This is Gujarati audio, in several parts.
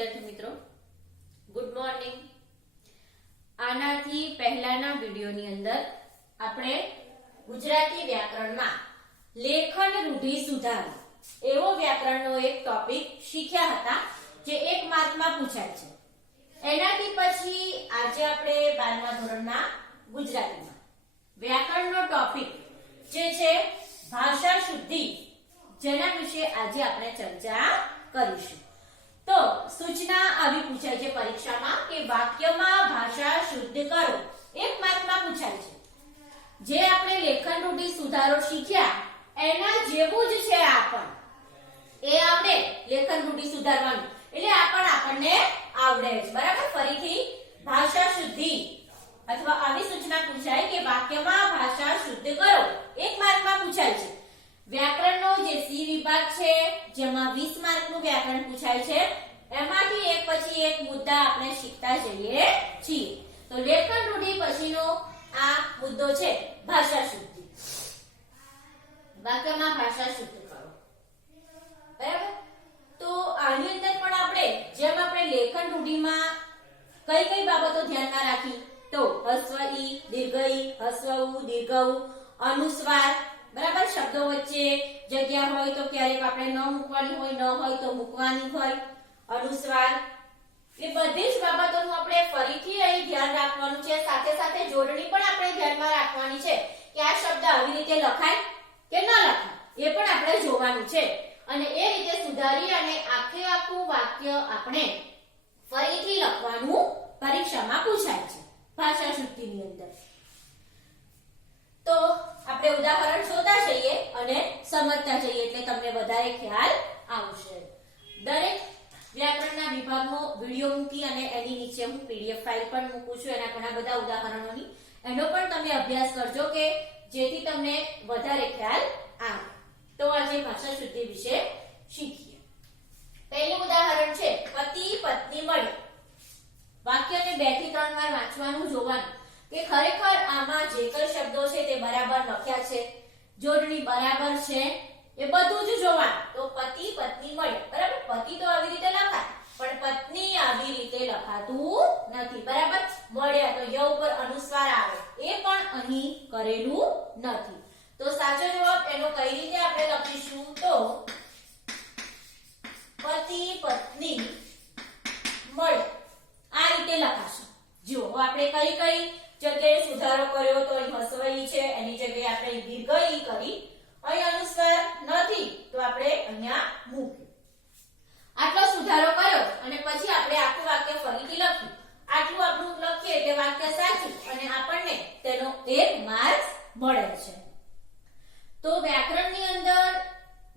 વિદ્યાર્થી મિત્રો, ગુડ મોર્નિંગ. આનાથી પહેલાના વિડીયોની અંદર આપણે ગુજરાતી વ્યાકરણમાં લેખન રૂઢિ સુધારો એવો વ્યાકરણનો એક ટોપિક શીખ્યા હતા, જે એક માર્કમાં પૂછાય છે. એનાથી પછી આજે આપણે બારમા ધોરણના ગુજરાતીમાં. વ્યાકરણનો ટોપિક જે છે ભાષા શુદ્ધિ, જેના વિશે આજે આપણે ચર્ચા કરીશું. તો સૂચના આવી પૂછાય છે પરીક્ષામાં કે વાક્યમાં ભાષા શુદ્ધ કરો. એક માર્કમાં પૂછાય છે. જે આપણે લેખન રૂઢિ સુધારો શીખ્યા, એના જેવું જ છે આ પણ. એ આપણે લેખન રૂઢિ સુધારવાનું. એટલે આ પણ આપણને આવડે છે બરાબર? ફરીથી ભાષા શુદ્ધિ. અથવા આવી સૂચના પૂછાય કે વાક્યમાં ભાષા શુદ્ધ કરો. એક માર્કમાં પૂછાય છે. વ્યાકરણનો જે સી વિભાગ છે, જેમાં 20 વ્યાકરણ પૂછાય છે. એમાંથી એક પછી એક મુદ્દા આપણે શીખતા જઈએ છીએ. તો લેખન રૂઢિ પછીનો આ મુદ્દો છે, ભાષા શુદ્ધિ. વાક્યમાં ભાષા શુદ્ધ પણ આપણે, જેમ આપણે લેખન રૂઢિમાં કઈ કઈ બાબતો ધ્યાનમાં રાખી, તો હસ્વ ઈ, દીર્ઘ ઈ, હસ્વ ઉ, દીર્ઘ અનુસ્વાર બરાબર શબ્દો વચ્ચે જગ્યા હોય તો ક્યારેક આપણે ન મૂકવાની હોય, ન હોય તો મૂકવાની હોય. અનુસ્વાર એ બધી જ બાબતોનું આપણે ફરીથી અહીં ધ્યાન રાખવાનું છે. સાથે સાથે જોડણી પણ આપણે ધ્યાનમાં રાખવાની છે કે આ શબ્દ આવી રીતે લખાય કે ન લખાય, એ પણ આપણે જોવાનું છે. અને એ રીતે સુધારી અને આખે આખું વાક્ય આપણે ફરીથી લખવાનું પરીક્ષામાં પૂછાય છે. ભાષા શુદ્ધિની અંદર. તો આપણે ઉદાહરણ સમજતા જઈએ એટલે તમને વધારે ખ્યાલ આવશે. દરેક વ્યાકરણના વિભાગનો વીડિયો મૂકી અને એની નીચે હું પીડીએફ ફાઇલ પણ મૂકું છું. એના ઘણા બધા ઉદાહરણોની. એનો પણ તમે અભ્યાસ કરજો કે જેથી તમને વધારે ખ્યાલ આવે. તો આજે ભાષા શુદ્ધિ વિશે શીખીએ. પહેલું ઉદાહરણ છે, પતિ પત્ની મળે. વાક્યને બેથી ત્રણ વાર વાંચવાનું જોવાનું કે ખરેખર આમાં જે કઈ શબ્દો છે તે બરાબર લખ્યા છે? જોડણી બરાબર છે, એ બધું જ જોવાનું. તો પતિ પત્ની મળે. બરાબર? પતિ તો આવી રીતે લખાય. પણ પત્ની આવી રીતે લખાતું નથી. બરાબર? મળ્યા તો ય ઉપર અનુસ્વાર આવે. એ પણ અહીં કરેલું નથી તો સાચો જવાબ એનો કઈ રીતે આપણે લખીશું તો પતિ પત્ની મળે આ રીતે લખાશે જુઓ આપણે કઈ કઈ જગ્યાએ સુધારો કર્યો તો અહીં હસવઈ છે, એની જગ્યાએ આપણે દીર્ઘઈ કરી. અહીં અનુસ્વાર નથી, તો આપણે અહીંયા મૂક્યું. આટલો સુધારો કર્યો અને પછી આપણે આખું વાક્ય ફરીથી લખ્યું. આટલું આપણું લખીએ એટલે વાક્ય સાચું અને આપણને તેનો એક માર્ક મળે છે. તો વ્યાકરણની અંદર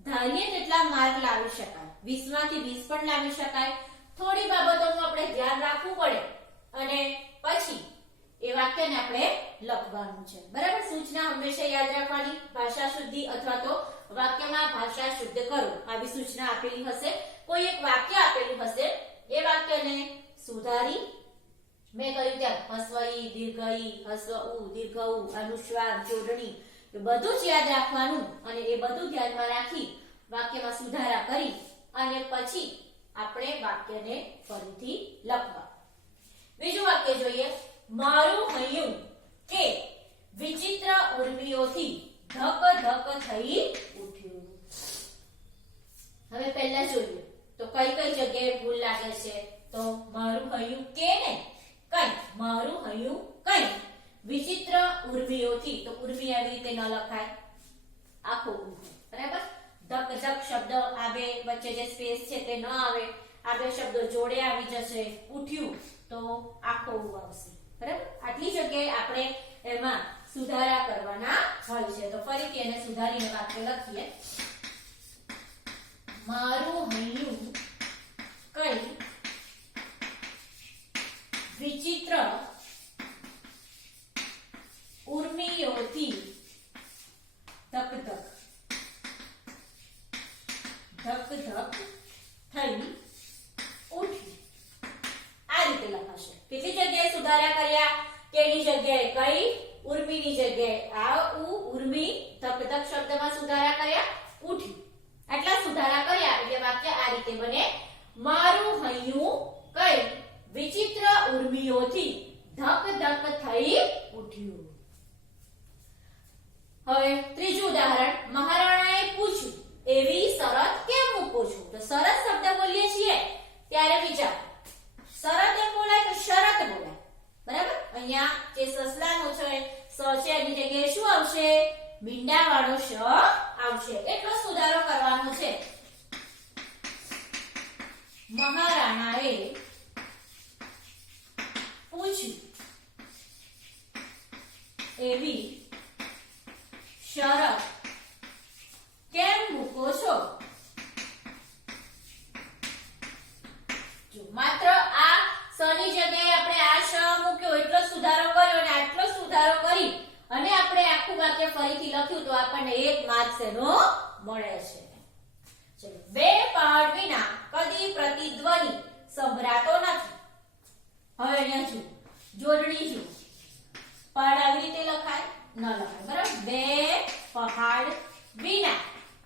ધારીએ તેટલા માર્ક લાવી શકાય 20 માંથી 20 પણ લાવી શકાય. થોડી બાબતોનું આપણે ધ્યાન રાખવું પડે. અને પછી એ વાક્યને આપણે લખવાનું છે. બરાબર? સૂચના હંમેશા યાદ રાખવાની, ભાષા શુદ્ધિ અથવા તો વાક્યમાં ભાષા શુદ્ધ કરો આવી સૂચના આપેલી હશે. કોઈ એક વાક્ય આપેલું હશે. એ વાક્યને સુધારી, મેં કહ્યું તેમ, હસ્વઈ, દીર્ઘઈ હસ્વ દીર્ઘ ઉ અનુસ્વાર જોડણી એ બધું જ યાદ રાખવાનું અને એ બધું ધ્યાનમાં રાખી વાક્યમાં સુધારા કરી અને પછી આપણે વાક્યને ફરીથી લખવા. બીજું વાક્ય જોઈએ. મારું હૈયું કે વિચિત્ર ઉર્મિઓથી ધક ધક થઈ ઉઠ્યું. હવે પહેલા જોઈએ. તો કઈ કઈ જગ્યાએ ભૂલ લાગે છે? તો મારું હૈયું કે ને? કઈ. મારું હૈયું કઈ. વિચિત્ર ઉર્મિઓથી તો ઉર્મિ આવી રીતે ન લખાય. આખો બરાબર? ધક ધક શબ્દ આવે, વચ્ચે જે સ્પેસ છે તે ન આવે. આ બે શબ્દો જોડે આવી જશે. ઉઠ્યું. તો આખો આવશે. આટલી જગ્યાએ આપણે એમાં સુધારા કરવાના હોય છે. તો ફરીથી એને સુધારીને વાક્ય લખીએ. મારું કેની જગ્યાએ, કઈ ઉર્મિની જગ્યાએ? આ ઉ, ઉર્મિ ધક ધક શબ્દમાં સુધારા કર્યા, ઉઠી. એટલા સુધારા કર્યા એટલે વાક્ય આ રીતે બને. મારું હૈયું કઈ વિચિત્ર ઉર્મીઓથી ધક ધક થઈ ઉઠ્યું. હવે ત્રીજું ઉદાહરણ. મહારાણાએ પૂછ્યું, એવી શરત કેમ મૂકો છો? તો શરત શબ્દ બોલીએ છીએ. ત્યારે વિચાર. શરત એમ બોલાય તો શરત બોલાય. બરાબર? અહીંયા જે સસલાનો છે, સ છે એની જગ્યાએ શું આવશે? મીંડા વાળો શ આવશે એટલો સુધારો કરવાનો છે. મહારાણાએ પૂછ્યું એવી શરત કેમ મૂકો છો? માત્ર સની જગ્યાએ આપણે આ શ મૂક્યો, એટલો સુધારો કર્યો અને આટલો સુધારો કરી અને આપણે આખું વાક્ય ફરીથી લખ્યું તો આપણને એક માર્ક્સ એનો મળે છે. બે પહાડ વિના કદી પ્રતિધ્વનિ સંભળાતો નથી. હવે અહીંયા જુઓ જોડણી જુઓ પહાડ આવી રીતે લખાય? ન લખાય બરાબર બે પહાડ વિના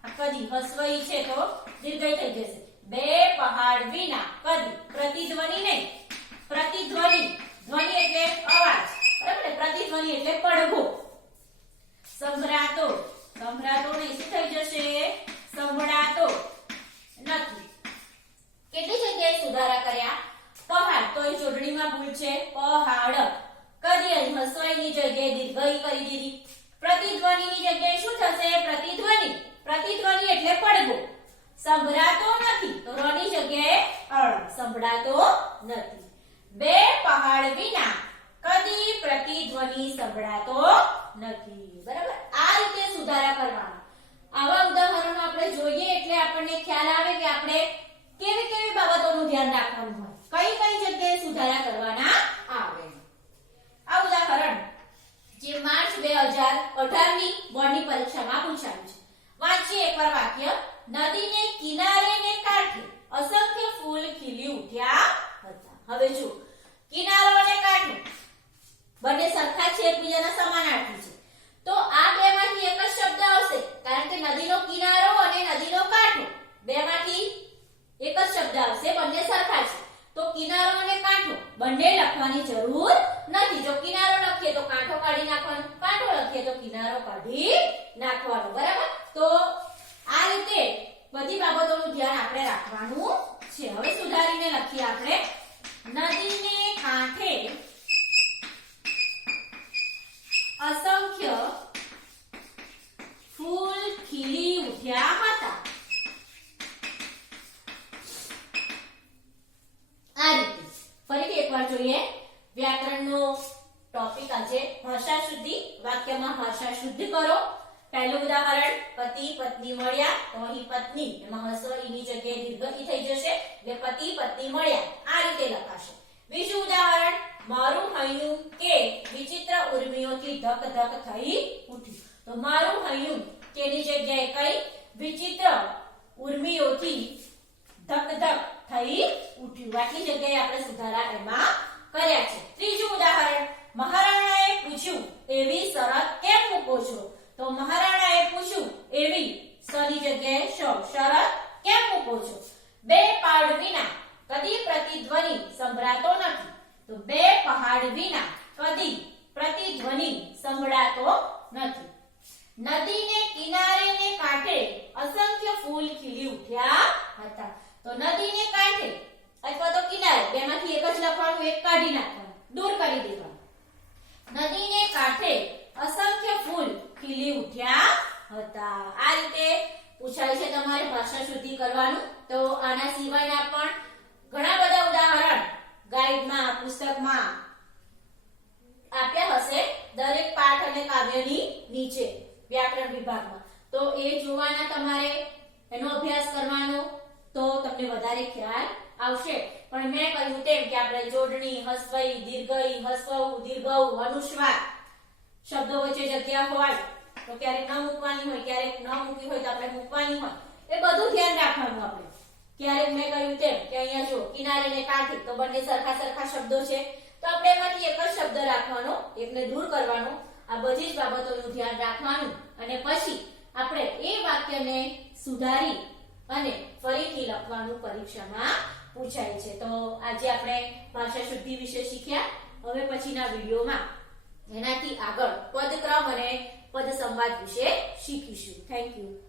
આ કદી હસવઈ છે તો દીર્ઘઈ થઈ જશે બે પહાડ વિના કદી પ્રતિધ્વનિ નહીં પ્રતિધ્વનિ ધ્વનિ એટલે અવાજ બરાબર ને પ્રતિધ્વનિ એટલે પડઘો સંભળાતો સંભળાતો નહીં શું થઈ જશે સંભળાતો નથી કેટલી જગ્યાએ સુધારા કર્યા પહાડ તો એ જોડણીમાં ભૂલ છે પહાડ કદી અહીં હસવાઈની જગ્યાએ દીર્ઘઈ કરી દીધી પ્રતિધ્વનિની જગ્યાએ શું થશે પ્રતિધ્વનિ પ્રતિધ્વનિ એટલે પડઘો સંભળાતો નથી. તો રની જગ્યાએ અળ સંભળાતો નથી. બે પહાડ વિના કદી પ્રતિધ્વનિ સંભળાતો નથી. બરાબર? આ રીતે સુધારા કરવાના. આવા ઉદાહરણો આપણે જોઈએ એટલે આપણને ખ્યાલ આવે કે આપણે કેવી કેવી બાબતોનું ધ્યાન રાખવાનું હોય. કઈ કઈ જગ્યાએ સુધારા કરવાના આવે આ ઉદાહરણ જે માર્ચ બે હજાર અઢારની બોર્ડની પરીક્ષામાં પૂછાયું છે વાંચીએ એકવાર વાક્ય નદીને કિનારે ને કાંઠે અસંખ્ય ફૂલ ખીલી ઉઠ્યા હતા હવે જો કિનારો અને કાંઠો બંને સરખા છે એકબીજાના સમાનાર્થી છે તો આ બેમાંથી એક જ શબ્દ આવશે કારણ કે નદીનો કિનારો અને નદીનો કાંઠો બેમાંથી એક જ શબ્દ આવશે બંને સરખા છે તો કિનારો અને કાંઠો બંને લખવાની જરૂર નથી જો કિનારો લખીએ તો કાંઠો કાઢી નાખવાનો કાંઠો લખીએ તો કિનારો કાઢી નાખવાનો બરાબર તો આ રીતે બધી બાબતોનું ધ્યાન આપણે રાખવાનું છે. હવે સુધારીને લખીએ આપણે. નદીને કાંઠે અસંખ્ય ફૂલ ખીલી ઉઠ્યા હતા. આ રીતે ફરીથી એકવાર જોઈએ. વ્યાકરણનો ટોપિક આજે ભાષા શુદ્ધિ. વાક્યમાં ભાષા શુદ્ધ કરો. પહેલું ઉદાહરણ, પતિ, પત્ની મળ્યા, તો અહીં પત્ની, એમાં હસ્વ ઈની જગ્યાએ દીર્ઘ થઈ જશે, એટલે પતિ, પત્ની મળ્યા, આ રીતે લખાશે. બીજું ઉદાહરણ, મારું હૈયું કે વિચિત્ર ઉર્મિઓથી ધક ધક થઈ ઉઠ્યું. તો મારું હૈયું કેની જગ્યાએ કઈ? વિચિત્ર ઉર્મિઓથી ધક ધક થઈ ઉઠ્યું. આટલી જગ્યાએ આપણે સુધારા એમાં કર્યા છે. ત્રીજું ઉદાહરણ, મહારાણાએ પૂછ્યું, એવી શરત કેમ મૂકો છો? તો મહારાણાએ પૂછ્યું, એવી સની જગ્યાએ શ? શરત કેમ મૂકો છો? બે પહાડ વિના કદી પ્રતિધ્વનિ સંભળાતો નથી. તો બે પહાડ વિના કદી પ્રતિધ્વનિ સંભળાતો નથી. નદીને કિનારે ને કાંઠે અસંખ્ય ફૂલ ખીલી ઉઠ્યા હતા. તો નદીને કાંઠે અથવા તો કિનારે, બેમાંથી એક જ લખવાનું, એક કાઢી નાખવાનું, દૂર કરી દેવાનું. નદીને કાંઠે અસંખ્ય ફૂલ ખીલી ઉઠ્યા હતા. આ રીતે પૂછાય છે તમારે ભાષા શુદ્ધિ કરવાનું. તો આના સિવાયના પણ ઘણા બધા ઉદાહરણ ગાઈડમાં, પુસ્તકમાં આપ્યા હશે દરેક પાઠ અને કાવ્યની નીચે, વ્યાકરણ વિભાગમાં. તો એ જોવાના તમારે, એનો અભ્યાસ કરવાનો, તો તમને વધારે ખ્યાલ આવશે. પણ મેં કહ્યું તેમ કે આપણે જોડણી, હસ્વઈ, દીર્ઘઈ, હસ્વઉ, દીર્ઘઉ અનુસ્વાર વચ્ચે હોય તો ક્યારેક ન મૂકવાની હોય, ક્યારેક ન મૂકી હોય તો આપણે મૂકવાની હોય. એ બધું ધ્યાન રાખવાનું આપણે. ક્યારેક મેં કહ્યું તેમ કે અહીંયા જો કિનારે ને કાંઠે, તો બંને સરખા સરખા શબ્દો છે. તો આપણે એમાંથી એક જ શબ્દ રાખવાનો, એકને દૂર કરવાનો. આ બધી જ બાબતોનું ધ્યાન રાખવાનું. અને પછી આપણે એ વાક્યને સુધારી અને ફરીથી લખવાનું પરીક્ષામાં પૂછાય છે. તો આજે આપણે ભાષા શુદ્ધિ વિશે શીખ્યા. હવે પછીના વિડીયોમાં એનાથી આગળ પદક્રમ અને પદ સંવાદ વિશે શીખીશું. Thank you